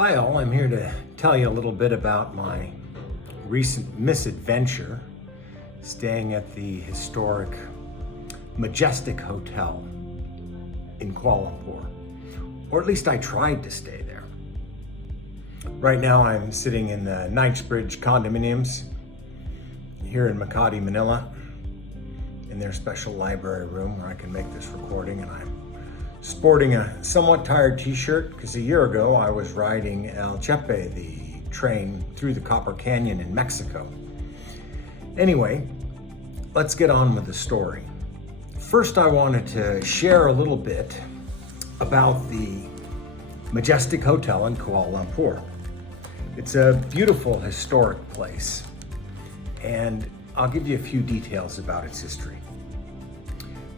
Hi all, I'm here to tell you a little bit about my recent misadventure staying at the historic Majestic Hotel in Kuala Lumpur, or at least I tried to stay there. Right now I'm sitting in the Knightsbridge condominiums here in Makati, Manila, in their special library room where I can make this recording, and I'm sporting a somewhat tired t-shirt because a year ago I was riding El Chepe, the train through the Copper Canyon in Mexico. Anyway, let's get on with the story. First, I wanted to share a little bit about the Majestic Hotel in Kuala Lumpur. It's a beautiful historic place, and I'll give you a few details about its history.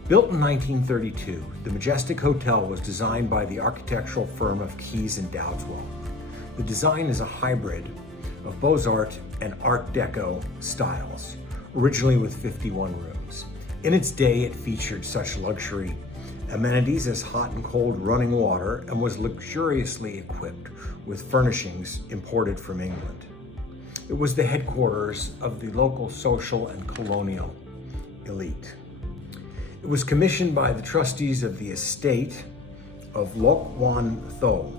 Built in 1932, the Majestic Hotel was designed by the architectural firm of Keys and Dowdwell. The design is a hybrid of Bozart and Art Deco styles, originally with 51 rooms. In its day, it featured such luxury amenities as hot and cold running water and was luxuriously equipped with furnishings imported from England. It was the headquarters of the local social and colonial elite. It was commissioned by the trustees of the estate of Lok WAN Thou,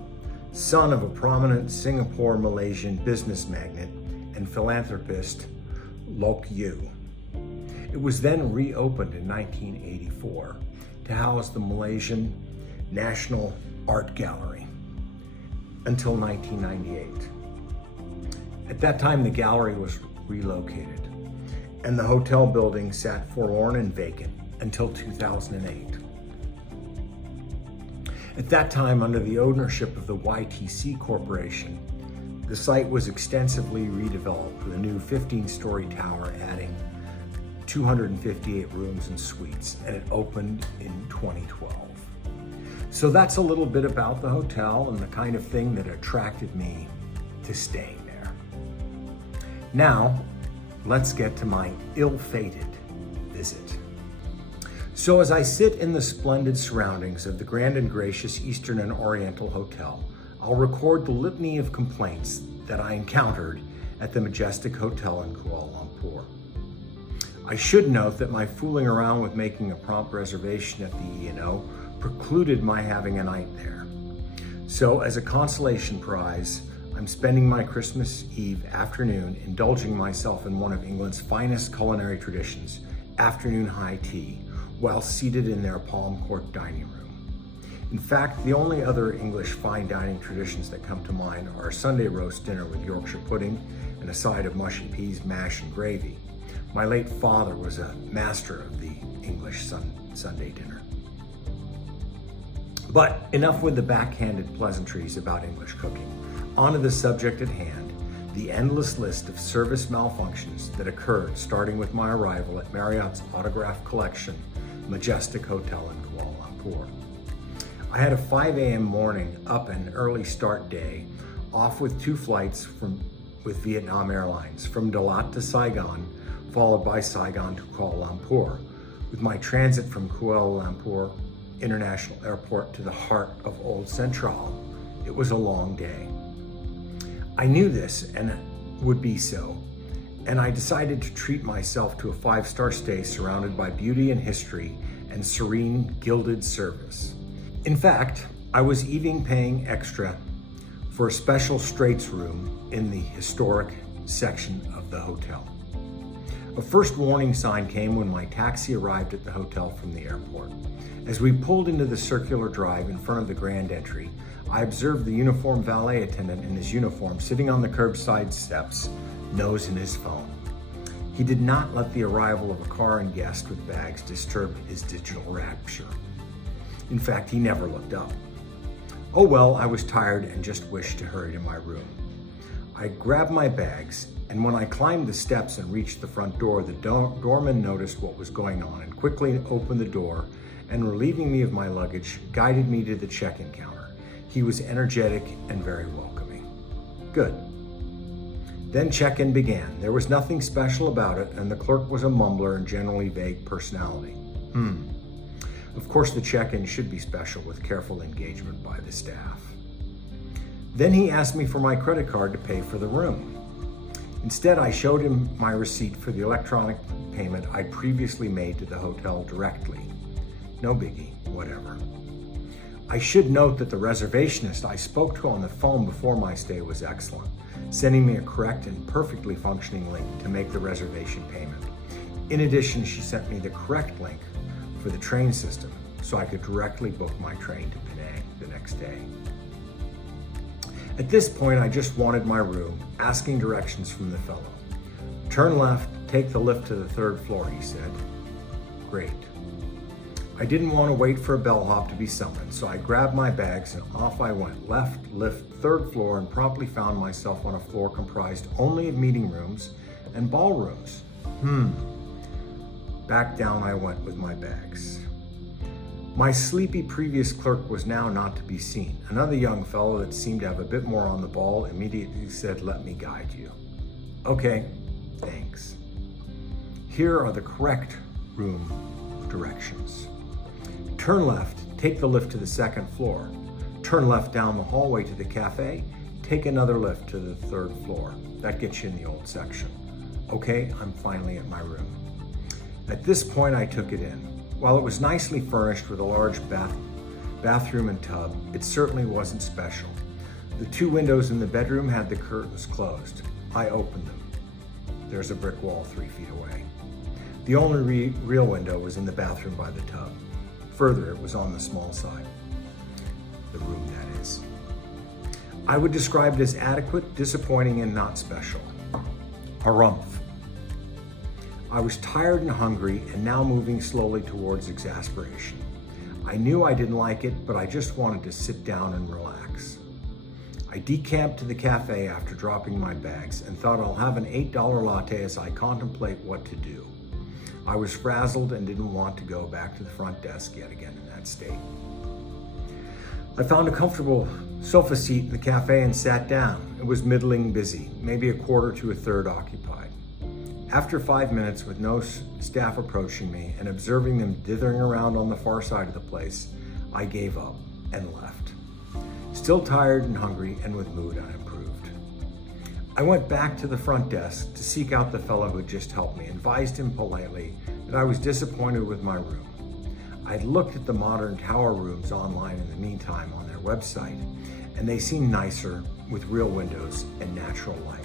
son of a prominent Singapore Malaysian business magnate and philanthropist, Lok Yu. It was then reopened in 1984 to house the Malaysian National Art Gallery until 1998. At that time, the gallery was relocated, and the hotel building sat forlorn and vacant until 2008. At that time, under the ownership of the YTC Corporation, the site was extensively redeveloped with a new 15-story tower adding 258 rooms and suites, and it opened in 2012. So that's a little bit about the hotel and the kind of thing that attracted me to staying there. Now, let's get to my ill-fated visit. So as I sit in the splendid surroundings of the grand and gracious Eastern and Oriental Hotel, I'll record the litany of complaints that I encountered at the Majestic Hotel in Kuala Lumpur. I should note that my fooling around with making a prompt reservation at the E&O precluded my having a night there. So as a consolation prize, I'm spending my Christmas Eve afternoon indulging myself in one of England's finest culinary traditions, afternoon high tea, while seated in their palm court dining room. In fact, the only other English fine dining traditions that come to mind are a Sunday roast dinner with Yorkshire pudding and a side of mushy peas, mash, and gravy. My late father was a master of the English Sunday dinner. But enough with the backhanded pleasantries about English cooking. On to the subject at hand, the endless list of service malfunctions that occurred starting with my arrival at Marriott's Autograph Collection Majestic Hotel in Kuala Lumpur. I had a 5 a.m. morning up and early start day, off with 2 flights with Vietnam Airlines from Dalat to Saigon, followed by Saigon to Kuala Lumpur, with my transit from Kuala Lumpur International Airport to the heart of Old Central. It was a long day. I knew this and would be so, and I decided to treat myself to a 5-star stay surrounded by beauty and history and serene gilded service. In fact, I was even paying extra for a special straits room in the historic section of the hotel. A first warning sign came when my taxi arrived at the hotel from the airport. As we pulled into the circular drive in front of the grand entry, I observed the uniformed valet attendant in his uniform sitting on the curbside steps, nose in his phone. He did not let the arrival of a car and guest with bags disturb his digital rapture. In fact, he never looked up. Oh well, I was tired and just wished to hurry to my room. I grabbed my bags, and when I climbed the steps and reached the front door, the doorman noticed what was going on and quickly opened the door and, relieving me of my luggage, guided me to the check-in counter. He was energetic and very welcoming. Good. Then check-in began. There was nothing special about it, and the clerk was a mumbler and generally vague personality. Of course, the check-in should be special with careful engagement by the staff. Then he asked me for my credit card to pay for the room. Instead, I showed him my receipt for the electronic payment I'd previously made to the hotel directly. No biggie, whatever. I should note that the reservationist I spoke to on the phone before my stay was excellent, sending me a correct and perfectly functioning link to make the reservation payment. In addition, she sent me the correct link for the train system so I could directly book my train to Penang the next day. At this point, I just wanted my room, asking directions from the fellow. Turn left, take the lift to the 3rd floor, he said. Great. I didn't want to wait for a bellhop to be summoned, so I grabbed my bags and off I went. Left, lift, 3rd floor, and promptly found myself on a floor comprised only of meeting rooms and ballrooms. Back down I went with my bags. My sleepy previous clerk was now not to be seen. Another young fellow that seemed to have a bit more on the ball immediately said, "Let me guide you." Okay, thanks. Here are the correct room directions. Turn left, take the lift to the 2nd floor. Turn left down the hallway to the cafe, take another lift to the 3rd floor. That gets you in the old section. Okay, I'm finally at my room. At this point, I took it in. While it was nicely furnished with a large bathroom and tub, it certainly wasn't special. The 2 windows in the bedroom had the curtains closed. I opened them. There's a brick wall 3 feet away. The only real window was in the bathroom by the tub. Further, it was on the small side. The room, that is. I would describe it as adequate, disappointing, and not special. Harumph. I was tired and hungry and now moving slowly towards exasperation. I knew I didn't like it, but I just wanted to sit down and relax. I decamped to the cafe after dropping my bags and thought I'll have an $8 latte as I contemplate what to do. I was frazzled and didn't want to go back to the front desk yet again in that state. I found a comfortable sofa seat in the cafe and sat down. It was middling busy, maybe a quarter to a third occupied. After 5 minutes with no staff approaching me and observing them dithering around on the far side of the place, I gave up and left. Still tired and hungry and with mood unimproved. I went back to the front desk to seek out the fellow who had just helped me, advised him politely that I was disappointed with my room. I'd looked at the modern tower rooms online in the meantime on their website, and they seemed nicer with real windows and natural light.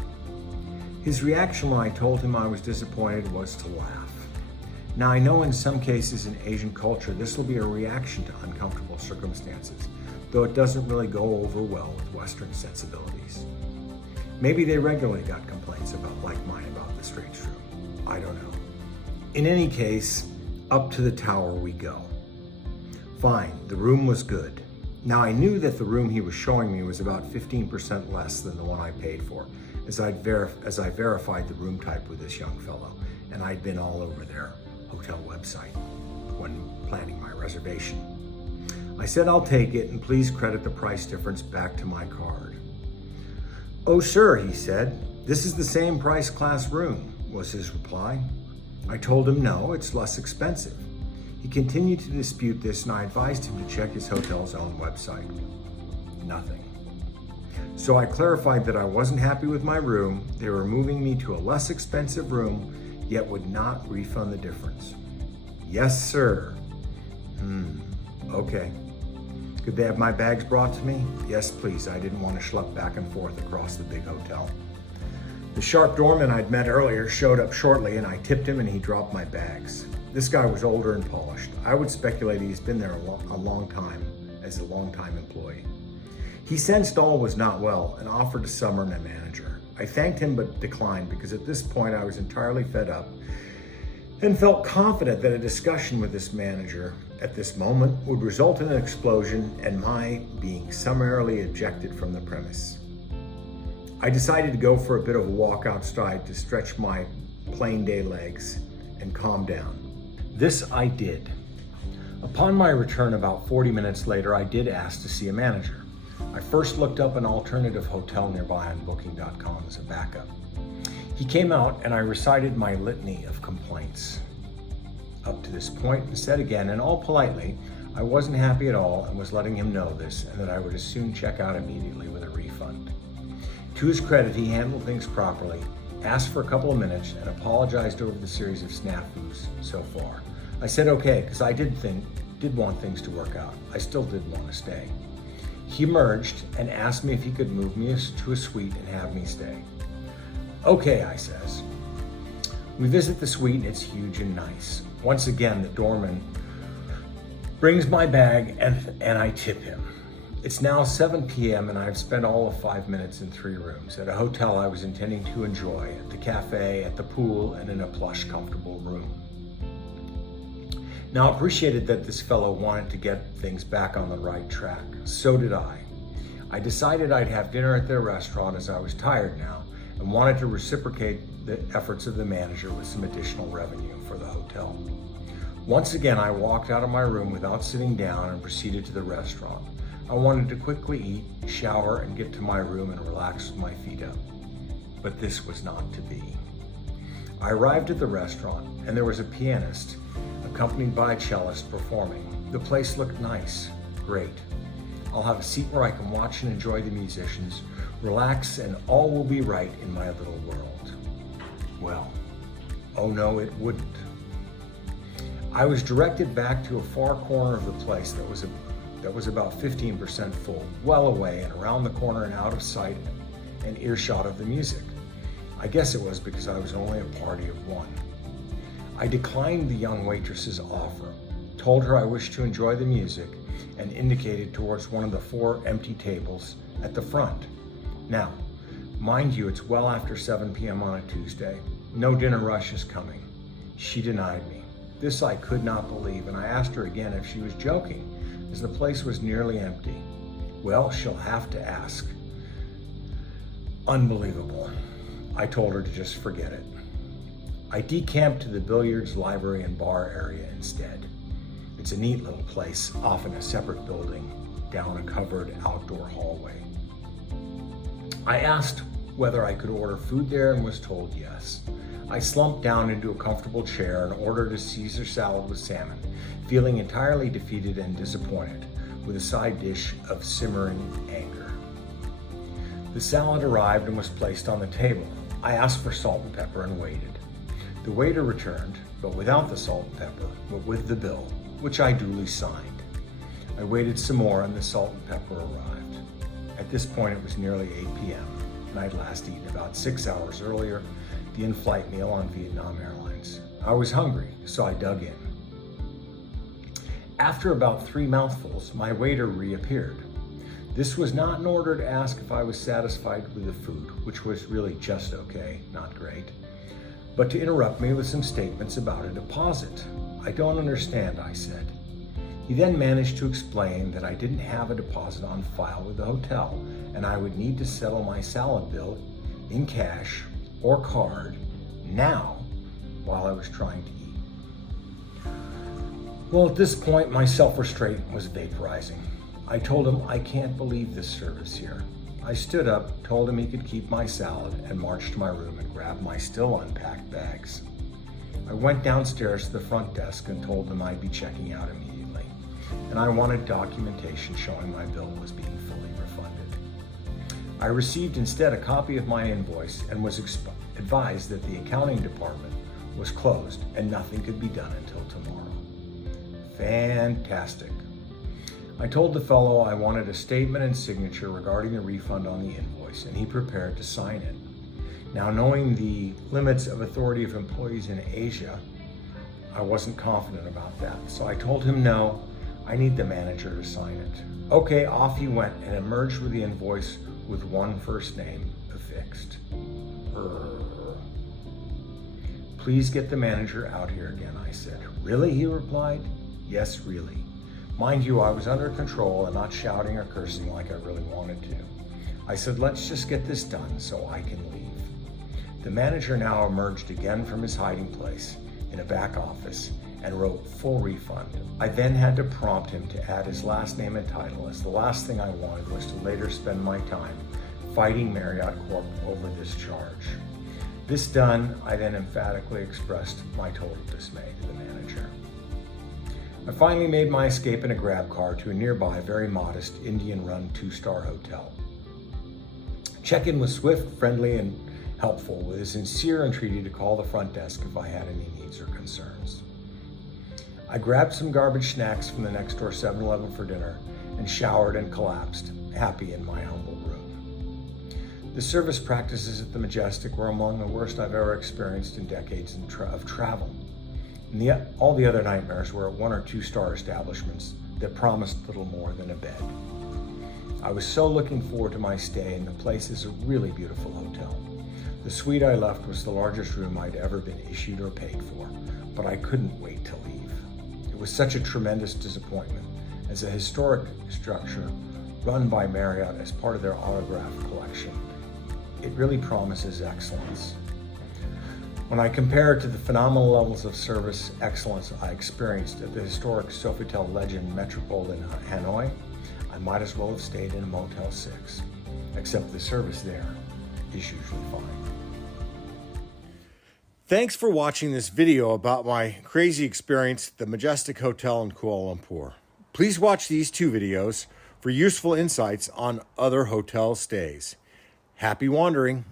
His reaction when I told him I was disappointed was to laugh. Now I know in some cases in Asian culture this will be a reaction to uncomfortable circumstances, though it doesn't really go over well with Western sensibilities. Maybe they regularly got complaints like mine about the strange room. I don't know. In any case, up to the tower we go. Fine, the room was good. Now I knew that the room he was showing me was about 15% less than the one I paid for, as I verified the room type with this young fellow, and I'd been all over their hotel website when planning my reservation. I said I'll take it and please credit the price difference back to my card. "Oh sure," he said, "this is the same price class room," was his reply. I told him no, it's less expensive. He continued to dispute this and I advised him to check his hotel's own website. Nothing. So I clarified that I wasn't happy with my room, they were moving me to a less expensive room, yet would not refund the difference. "Yes, sir." Okay. Could they have my bags brought to me? Yes, please. I didn't want to schlep back and forth across the big hotel. The sharp doorman I'd met earlier showed up shortly and I tipped him and he dropped my bags. This guy was older and polished. I would speculate he's been there a long time as a long-time employee. He sensed all was not well and offered to summon a manager. I thanked him but declined because at this point I was entirely fed up and felt confident that a discussion with this manager at this moment would result in an explosion and my being summarily ejected from the premise. I decided to go for a bit of a walk outside to stretch my plain day legs and calm down. This I did. Upon my return about 40 minutes later, I did ask to see a manager. I first looked up an alternative hotel nearby on booking.com as a backup. He came out and I recited my litany of complaints up to this point and said again, and all politely, I wasn't happy at all and was letting him know this and that I would as soon check out immediately with a refund. To his credit, he handled things properly, asked for a couple of minutes, and apologized over the series of snafus so far. I said okay, because I did want things to work out. I still did want to stay. He emerged and asked me if he could move me to a suite and have me stay. Okay, I says. We visit the suite and it's huge and nice. Once again, the doorman brings my bag and I tip him. It's now 7 p.m. and I've spent all of 5 minutes in 3 rooms at a hotel I was intending to enjoy, at the cafe, at the pool, and in a plush, comfortable room. Now, I appreciated that this fellow wanted to get things back on the right track. So did I. I decided I'd have dinner at their restaurant as I was tired now and wanted to reciprocate the efforts of the manager with some additional revenue for the hotel. Once again, I walked out of my room without sitting down and proceeded to the restaurant. I wanted to quickly eat, shower, and get to my room and relax with my feet up. But this was not to be. I arrived at the restaurant and there was a pianist accompanied by a cellist performing. The place looked nice, great. I'll have a seat where I can watch and enjoy the musicians, relax, and all will be right in my little world. Well, oh no, it wouldn't. I was directed back to a far corner of the place that was about 15% full, well away and around the corner and out of sight and earshot of the music. I guess it was because I was only a party of one. I declined the young waitress's offer, told her I wished to enjoy the music, and indicated towards one of the 4 empty tables at the front. Now, mind you, it's well after 7 p.m. on a Tuesday. No dinner rush is coming. She denied me. This I could not believe, and I asked her again if she was joking, as the place was nearly empty. Well, she'll have to ask. Unbelievable. I told her to just forget it. I decamped to the Billiards Library and Bar area instead. It's a neat little place, off in a separate building, down a covered outdoor hallway. I asked whether I could order food there and was told yes. I slumped down into a comfortable chair and ordered a Caesar salad with salmon, feeling entirely defeated and disappointed, with a side dish of simmering anger. The salad arrived and was placed on the table. I asked for salt and pepper and waited. The waiter returned, but without the salt and pepper, but with the bill, which I duly signed. I waited some more and the salt and pepper arrived. At this point it was nearly 8 p.m. and I'd last eaten about 6 hours earlier, the in-flight meal on Vietnam Airlines. I was hungry, so I dug in. After about 3 mouthfuls, my waiter reappeared. This was not in order to ask if I was satisfied with the food, which was really just okay, not great, but to interrupt me with some statements about a deposit. I don't understand, I said. He then managed to explain that I didn't have a deposit on file with the hotel and I would need to settle my salad bill in cash or card now while I was trying to eat. Well, at this point, my self-restraint was vaporizing. I told him I can't believe this service here. I stood up, told him he could keep my salad, and marched to my room and grabbed my still unpacked bags. I went downstairs to the front desk and told them I'd be checking out immediately, and I wanted documentation showing my bill was being fully refunded. I received instead a copy of my invoice and was advised that the accounting department was closed and nothing could be done until tomorrow. Fantastic. I told the fellow I wanted a statement and signature regarding the refund on the invoice, and he prepared to sign it. Now, knowing the limits of authority of employees in Asia, I wasn't confident about that. So I told him no, I need the manager to sign it. Okay, off he went and emerged with the invoice with one first name affixed. Please get the manager out here again, I said. Really, he replied. Yes, really. Mind you, I was under control and not shouting or cursing like I really wanted to. I said, let's just get this done so I can leave. The manager now emerged again from his hiding place in a back office and wrote full refund. I then had to prompt him to add his last name and title, as the last thing I wanted was to later spend my time fighting Marriott Corp over this charge. This done, I then emphatically expressed my total dismay to the manager. I finally made my escape in a grab car to a nearby, very modest, Indian-run 2-star hotel. Check-in was swift, friendly, and helpful, with a sincere entreaty to call the front desk if I had any needs or concerns. I grabbed some garbage snacks from the next door 7-Eleven for dinner and showered and collapsed, happy in my humble room. The service practices at the Majestic were among the worst I've ever experienced in decades of travel. And all the other nightmares were at 1 or 2-star establishments that promised little more than a bed. I was so looking forward to my stay, and the place is a really beautiful hotel. The suite I left was the largest room I'd ever been issued or paid for, but I couldn't wait to leave. It was such a tremendous disappointment, as a historic structure run by Marriott as part of their autograph collection. It really promises excellence. When I compare it to the phenomenal levels of service excellence I experienced at the historic Sofitel Legend Metropole in Hanoi, I might as well have stayed in a Motel 6, except the service there is usually fine. Thanks for watching this video about my crazy experience at the Majestic Hotel in Kuala Lumpur. Please watch these 2 videos for useful insights on other hotel stays. Happy wandering!